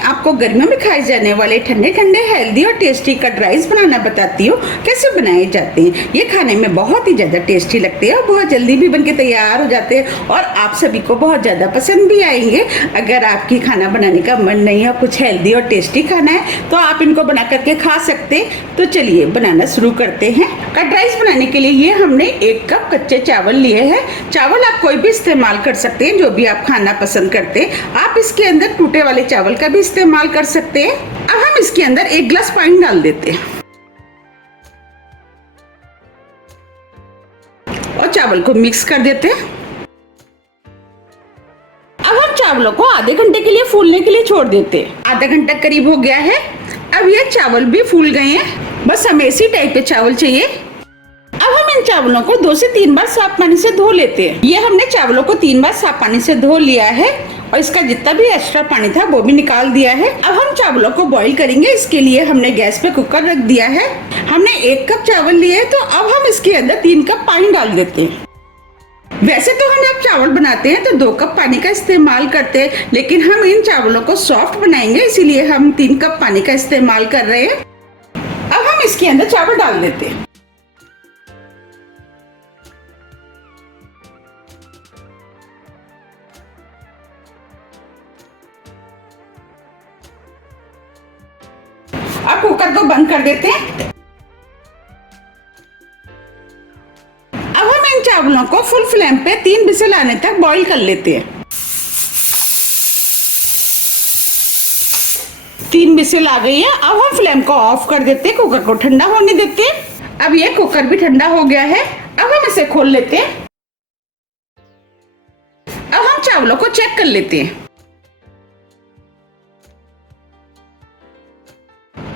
आपको गर्मियों में खाए जाने वाले ठंडे ठंडे हेल्दी और टेस्टी कट राइस बनाना बताती हूँ कैसे बनाए जाते हैं। ये खाने में बहुत ही ज़्यादा टेस्टी लगते हैं और बहुत जल्दी भी बनके तैयार हो जाते हैं और आप सभी को बहुत ज़्यादा पसंद भी आएंगे। अगर आपकी खाना बनाने का मन नहीं है, कुछ हेल्दी और टेस्टी खाना है तो आप इनको बना करके खा सकते हैं। तो चलिए बनाना शुरू करते हैं। कट राइस बनाने के लिए ये हमने 1 कप कच्चे चावल लिए हैं। चावल आप कोई भी इस्तेमाल कर सकते हैं जो भी आप खाना पसंद करते हैं। आप इसके अंदर टूटे वाले चावल का भी इस्तेमाल कर सकते हैं। अब हम इसके अंदर 1 गिलास पानी डाल देते हैं और चावल को मिक्स कर देते हैं। अब हम चावलों को आधे घंटे के लिए फूलने के लिए छोड़ देते हैं। आधा घंटा करीब हो गया है। अब ये चावल भी फूल गए हैं। बस हमें इसी टाइप के चावल चाहिए। अब हम इन चावलों को 2 से 3 बार साफ पानी से धो लेते हैं। ये हमने चावलों को 3 बार साफ पानी से धो लिया है और इसका जितना भी एक्स्ट्रा पानी था वो भी निकाल दिया है। अब हम चावलों को बॉईल करेंगे। इसके लिए हमने गैस पे कुकर रख दिया है। हमने 1 कप चावल लिए है तो अब हम इसके अंदर 3 कप पानी डाल देते हैं। वैसे तो हम जब चावल बनाते हैं तो 2 कप पानी का इस्तेमाल करते हैं, लेकिन हम इन चावलों को सॉफ्ट बनाएंगे इसीलिए हम 3 कप पानी का इस्तेमाल कर रहे हैं। अब हम इसके अंदर चावल डाल देते हैं। अब कुकर को बंद कर देते हैं। अब हम इन चावलों को फुल फ्लेम पे 3 विसल आने तक बॉईल कर लेते हैं। 3 विसल आ गई है। अब हम फ्लेम को ऑफ कर देते हैं, कुकर को ठंडा होने देते हैं। अब ये कुकर भी ठंडा हो गया है। अब हम इसे खोल लेते हैं। अब हम चावलों को चेक कर लेते हैं।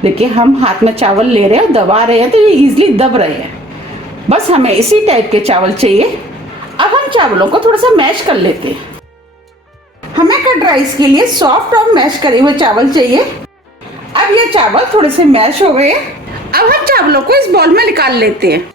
देखिए हम हाथ में चावल ले रहे हैं, दबा रहे हैं तो ये इजीली दब रहे हैं। बस हमें इसी टाइप के चावल चाहिए। अब हम चावलों को थोड़ा सा मैश कर लेते हैं। हमें कट राइस के लिए सॉफ्ट और मैश करे हुए चावल चाहिए। अब ये चावल थोड़े से मैश हो गए। अब हम चावलों को इस बाउल में निकाल लेते हैं।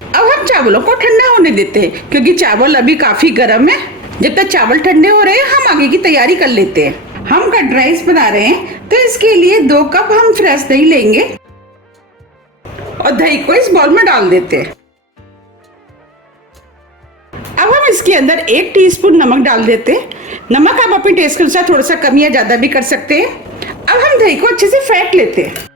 अब हम चावलों को ठंडा होने देते हैं क्योंकि चावल अभी काफी गर्म है। जब तक चावल ठंडे हो रहे हैं हम आगे की तैयारी कर लेते हैं। हम कट राइस बना रहे हैं तो इसके लिए 2 कप हम फ्रेश दही लेंगे और दही को इस बाउल में डाल देते हैं। अब हम इसके अंदर 1 टीस्पून नमक डाल देते हैं। नमक आप अपने टेस्ट के अनुसार थोड़ा सा कम या ज्यादा भी कर सकते हैं। अब हम दही को अच्छे से फेंट लेते हैं।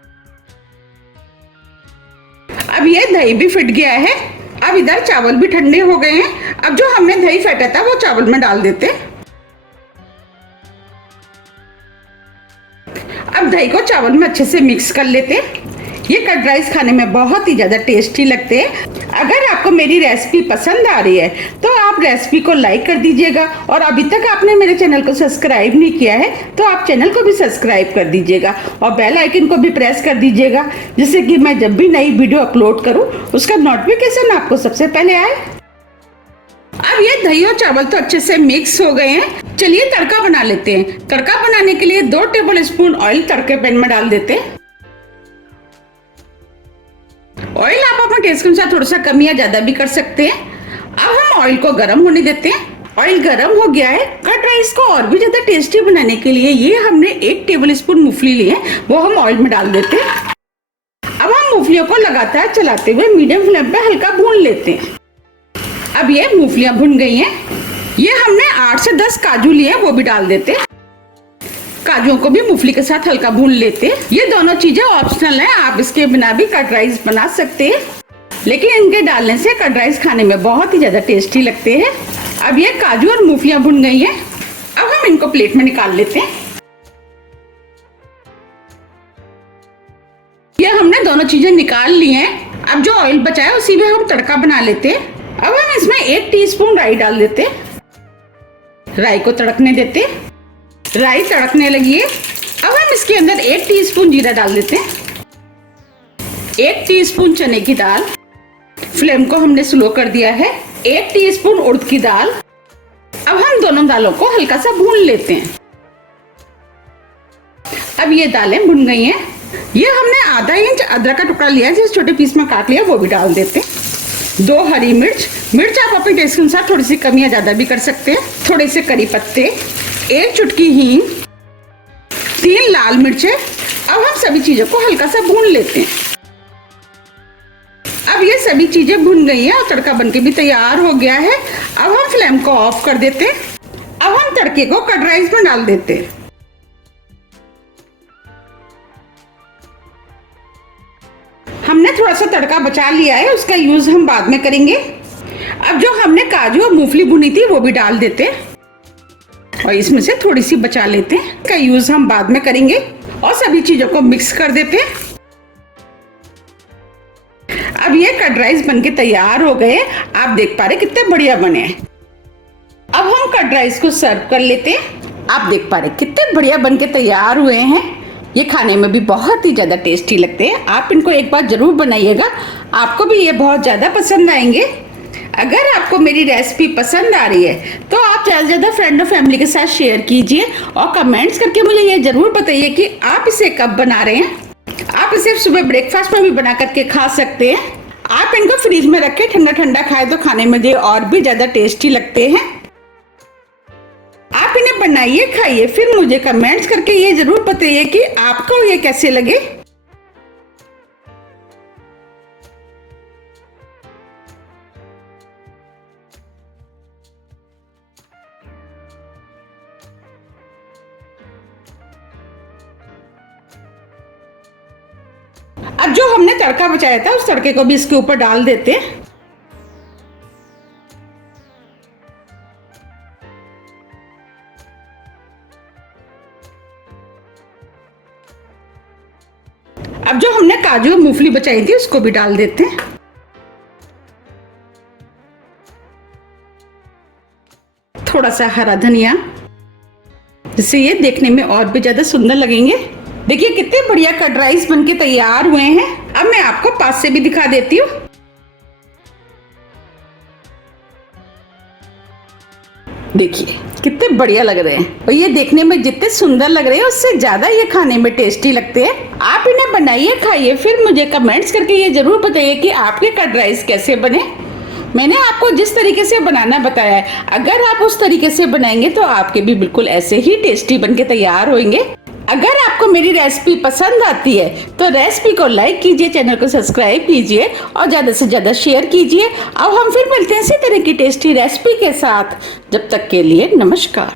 अब ये दही भी फिट गया है। अब इधर चावल भी ठंडे हो गए हैं। अब जो हमने दही फेंटा था वो चावल में डाल देते हैं। अब दही को चावल में अच्छे से मिक्स कर लेते हैं। ये कट राइस खाने में बहुत ही ज़्यादा टेस्टी लगते हैं। अगर आपको मेरी रेसिपी पसंद आ रही है तो आप रेसिपी को लाइक कर दीजिएगा और अभी तक आपने मेरे चैनल को सब्सक्राइब नहीं किया है तो आप चैनल को भी सब्सक्राइब कर दीजिएगा और बेल आइकन को भी प्रेस कर दीजिएगा, जिससे कि मैं जब भी नई वीडियो अपलोड करूं उसका नोटिफिकेशन आपको सबसे पहले आए। अब ये दही और चावल तो अच्छे से मिक्स हो गए हैं। चलिए तड़का बना लेते हैं। तड़का बनाने के लिए 2 टेबल स्पून ऑयल तड़के पैन में डाल देते हैं। ऑयल आप अपने टेस्ट के अनुसार थोड़ा सा कम या ज्यादा भी कर सकते हैं। अब हम ऑयल को गर्म होने देते हैं। ऑयल गर्म हो गया है। कट राइस को और भी ज्यादा टेस्टी बनाने के लिए ये हमने 1 टेबल स्पून मूंगफली लिए हैं, वो हम ऑयल में डाल देते हैं। अब हम मूंगफलियों को लगातार चलाते हुए मीडियम फ्लेम पे हल्का भून लेते हैं। अब ये मूंगफलियां भुन गई हैं। ये हमने 8 से 10 काजू लिए हैं, वो भी डाल देते हैं। काजुओं को भी मूंगफली के साथ हल्का भून लेते हैं। ये दोनों चीजें ऑप्शनल हैं, आप इसके बिना भी कट राइस बना सकते हैं, लेकिन इनके डालने से कट राइस खाने में बहुत ही ज्यादा टेस्टी लगते हैं। अब ये काजू और मूंगफलियां भुन गई हैं। अब हम इनको प्लेट में निकाल लेते हैं। ये हमने दोनों चीजें निकाल ली हैं। अब जो ऑयल बचा है उसी में हम तड़का बना लेते हैं। अब हम इसमें 1 टीस्पून राई डाल देते हैं। राई को तड़कने देते हैं। राई तड़कने लगी है। अब हम इसके अंदर 1 टीस्पून जीरा डाल देते हैं। 1 टीस्पून चने की दाल, फ्लेम को हमने स्लो कर दिया है। 1 टीस्पून उड़द की दाल। अब हम दोनों दालों को हल्का सा भून लेते हैं। अब ये दालें भुन गई हैं। ये हमने आधा इंच अदरक का टुकड़ा लिया है, जिसे छोटे पीस में काट लिया, वो भी डाल देते हैं। 2 हरी मिर्च आप अपने टेस्ट के अनुसार थोड़ी सी कम या ज्यादा भी कर सकते हैं। थोड़े से करी पत्ते, 1 चुटकी हींग, 3 लाल मिर्चें। अब हम सभी चीजों को हल्का सा भून लेते हैं। अब ये सभी चीजें भुन गई हैं और तड़का बनके भी तैयार हो गया है। अब हम फ्लेम को ऑफ कर देते हैं। अब हम तड़के को कर्ड राइस में डाल देते हैं। हमने थोड़ा सा तड़का बचा लिया है, उसका यूज हम बाद में करेंगे। अब जो हमने काजू और मूंगफली भुनी थी वो भी डाल देते हैं और इसमें से थोड़ी सी बचा लेते हैं, इसका यूज हम बाद में करेंगे। और सभी चीजों को मिक्स कर देते हैं। अब ये कर्ड राइस बनके तैयार हो गए। आप देख पा रहे कितने बढ़िया बने हैं। अब हम कर्ड राइस को सर्व कर लेते हैं। आप देख पा रहे कितने बढ़िया बनके तैयार हुए हैं। ये खाने में भी बहुत ही ज्यादा टेस्टी लगते हैं। आप इनको एक बार जरूर बनाइएगा, आपको भी ये बहुत ज्यादा पसंद आएंगे। अगर आपको मेरी रेसिपी पसंद आ रही है तो आप ज्यादा से ज्यादा फ्रेंड और फैमिली के साथ शेयर कीजिए और कमेंट्स करके मुझे ये जरूर बताइए कि आप इसे कब बना रहे हैं। आप इसे सुबह ब्रेकफास्ट में भी बना करके खा सकते हैं। आप इनको फ्रीज में रख के ठंडा ठंडा खाएं तो खाने में ये और भी ज्यादा टेस्टी लगते हैं। आप इन्हें बनाइए, खाइए, फिर मुझे कमेंट्स करके ये जरूर बताइए कि आपको ये कैसे लगे। अब जो हमने तड़का बचाया था उस तड़के को भी इसके ऊपर डाल देते हैं। अब जो हमने काजू और मूंगफली बचाई थी उसको भी डाल देते हैं। थोड़ा सा हरा धनिया, जिससे ये देखने में और भी ज्यादा सुंदर लगेंगे। देखिए कितने बढ़िया कर्ड राइस बनके तैयार हुए हैं। अब मैं आपको पास से भी दिखा देती हूँ। देखिए कितने बढ़िया लग रहे हैं और ये देखने में जितने सुंदर लग रहे हैं उससे ज्यादा ये खाने में टेस्टी लगते हैं। आप इन्हें बनाइए, खाइए, फिर मुझे कमेंट्स करके ये जरूर बताइए कि आपके कर्ड राइस कैसे बने। मैंने आपको जिस तरीके से बनाना बताया है, अगर आप उस तरीके से बनाएंगे तो आपके भी बिल्कुल ऐसे ही टेस्टी बनके तैयार होंगे। अगर आपको मेरी रेसिपी पसंद आती है तो रेसिपी को लाइक कीजिए, चैनल को सब्सक्राइब कीजिए और ज़्यादा से ज़्यादा शेयर कीजिए। अब हम फिर मिलते हैं इसी तरह की टेस्टी रेसिपी के साथ। जब तक के लिए नमस्कार।